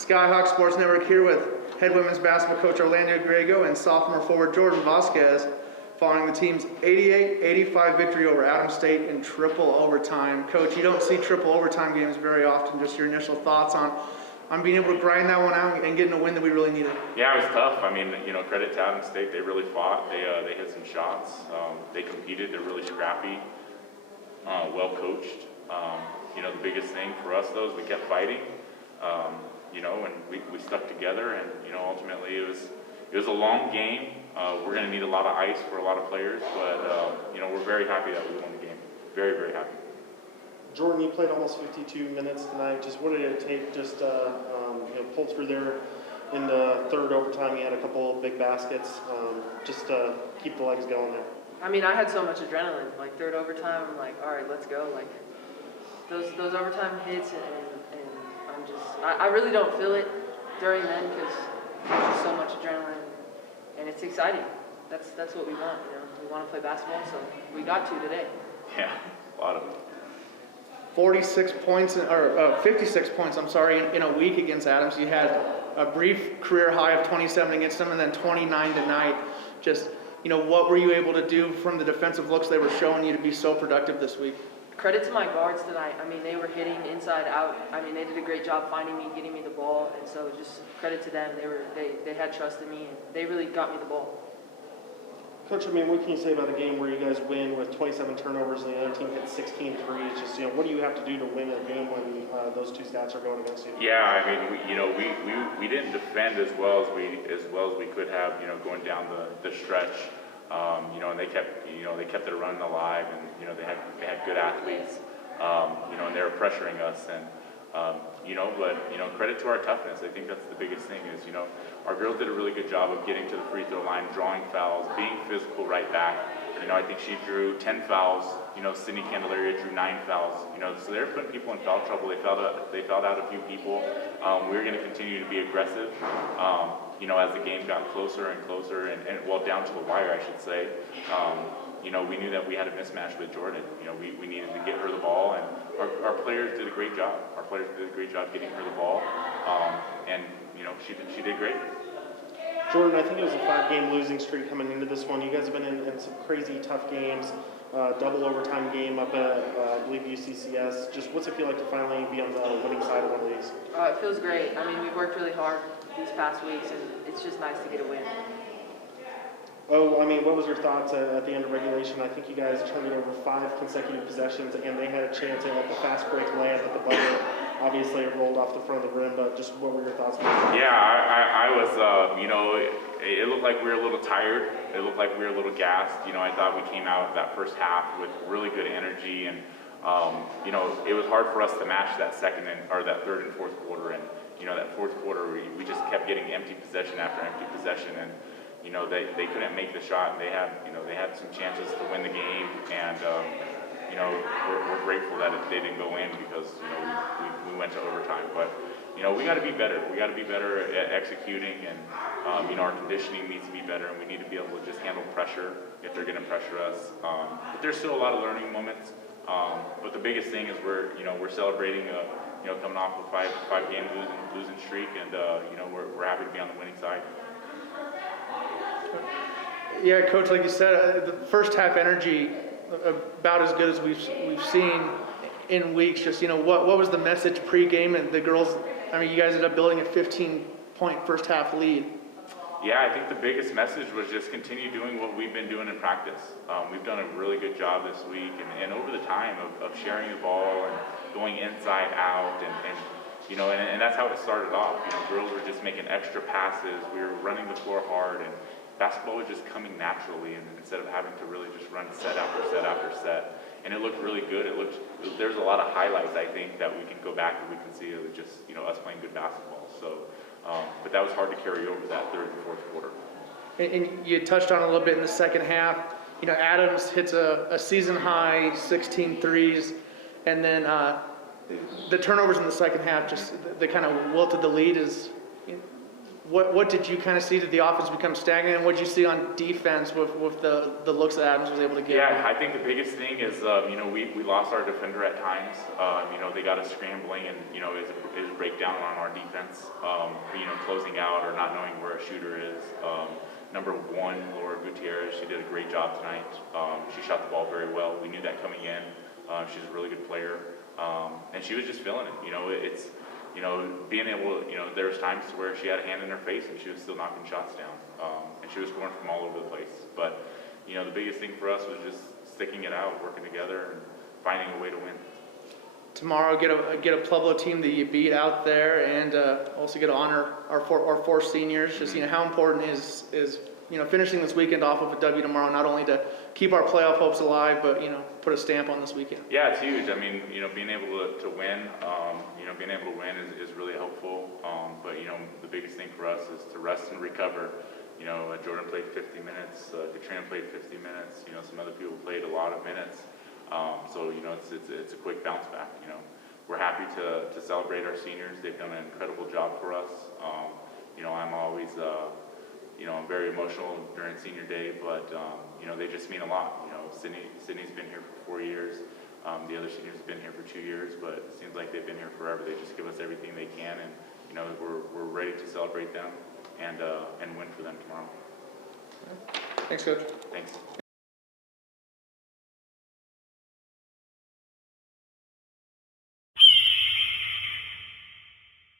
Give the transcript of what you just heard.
Skyhawk Sports Network here with head women's basketball coach Orlando Griego and sophomore forward Jordan Vasquez following the team's 88-85 victory over Adams State in triple overtime. Coach, you don't see triple overtime games very often. Just your initial thoughts on being able to grind that one out and getting a win that we really needed. Yeah, it was tough. I mean, credit to Adams State. They really fought. They hit some shots. They competed. They're really scrappy, well coached. The biggest thing for us, though, is we kept fighting. And we stuck together, and ultimately it was a long game. We're going to need a lot of ice for a lot of players, but we're very happy that we won the game. Very, very happy. Jordan, you played almost 52 minutes tonight. Just what did it take? Just pull through there in the third overtime. You had a couple of big baskets. Just to keep the legs going there. I mean, I had so much adrenaline. Like third overtime, I'm like, all right, let's go. Like those overtime hits, and I really don't feel it during then because there's just so much adrenaline, and it's exciting. That's what we want. We want to play basketball, so we got to today. Yeah, a lot of it. 56 points, or 56 points, I'm sorry, in a week against Adams. You had a brief career high of 27 against them, and then 29 tonight. Just, what were you able to do from the defensive looks they were showing you to be so productive this week? Credit to my guards tonight. I mean, they were hitting inside out. I mean, they did a great job finding me, getting me the ball, and so just credit to them. They had trust in me, and they really got me the ball. Coach, I mean, what can you say about a game where you guys win with 27 turnovers and the other team hit 16 threes? Just, what do you have to do to win a game when those two stats are going against you? Yeah, I mean, we didn't defend as well as we could have, going down the stretch. And they kept it running alive, and they had good athletes, and they were pressuring us, and but credit to our toughness. I think that's the biggest thing is our girls did a really good job of getting to the free throw line, drawing fouls, being physical right back. I think she drew 10 fouls. Sydney Candelaria drew 9 fouls. So they're putting people in foul trouble. They fouled out a few people. We're going to continue to be aggressive. As the game got closer and closer, and down to the wire, I should say. We knew that we had a mismatch with Jordan. We needed to get her the ball, and our players did a great job. Our players did a great job getting her the ball, and she did great. Jordan, I think it was a 5-game losing streak coming into this one. You guys have been in some crazy tough games. Double overtime game up at, I believe, UCCS. Just what's it feel like to finally be on the winning side of one of these? It feels great. I mean, we've worked really hard these past weeks, and it's just nice to get a win. Oh, I mean, what was your thoughts at the end of regulation? I think you guys turned it over 5 consecutive possessions, and they had a chance at the fast break layup at the buzzer. Obviously, it rolled off the front of the rim, but just what were your thoughts? Yeah, I was, it looked like we were a little tired. It looked like we were a little gassed. I thought we came out that first half with really good energy, and it was hard for us to match that that third and fourth quarter. And that fourth quarter, we just kept getting empty possession after empty possession, and they couldn't make the shot. And they had some chances to win the game, and we're grateful that they didn't go in because we went to overtime. But we got to be better. We got to be better at executing, and our conditioning needs to be better, and we need to be able to just handle pressure if they're going to pressure us. But there's still a lot of learning moments. But the biggest thing is we're celebrating coming off a five-game losing streak, and we're happy to be on the winning side. Yeah, Coach, like you said, the first half energy about as good as we've seen in weeks. Just what was the message pregame, and the girls? I mean, you guys ended up building a 15-point first half lead. Yeah, I think the biggest message was just continue doing what we've been doing in practice. We've done a really good job this week, and over the time of sharing the ball and going inside out, and that's how it started off. Girls were just making extra passes. We were running the floor hard, and basketball was just coming naturally, and instead of having to really just run set after set after set. And it looked really good. There's a lot of highlights, I think, that we can go back and we can see it was just us playing good basketball. So, but that was hard to carry over that third and fourth quarter. And you touched on it a little bit in the second half. Adams hits a season high 16 threes, and then the turnovers in the second half just they kind of wilted the lead. what did you kind of see? Did the offense become stagnant? And what did you see on defense with the looks that Adams was able to get? Yeah, I think the biggest thing is, we lost our defender at times. They got us scrambling and, is a breakdown on our defense. Closing out or not knowing where a shooter is. Number 1, Laura Gutierrez, she did a great job tonight. She shot the ball very well. We knew that coming in. She's a really good player. And she was just feeling it. It's being able, there was times where she had a hand in her face and she was still knocking shots down. And she was scoring from all over the place. But, the biggest thing for us was just sticking it out, working together, and finding a way to win. Tomorrow, get a Pueblo team that you beat out there, and also get to honor our four seniors. Just how important is finishing this weekend off with a W tomorrow, not only to keep our playoff hopes alive, but put a stamp on this weekend. Yeah, it's huge. I mean, being able to win, is really helpful. But the biggest thing for us is to rest and recover. Jordan played 50 minutes. Katrina played 50 minutes. Some other people played a lot of minutes. So it's a quick bounce back. We're happy to celebrate our seniors. They've done an incredible job for us. I'm always I'm very emotional during senior day, but they just mean a lot. Sydney's been here for 4 years. The other seniors have been here for 2 years, but it seems like they've been here forever. They just give us everything they can, and we're ready to celebrate them and win for them tomorrow. Thanks, Coach. Thanks.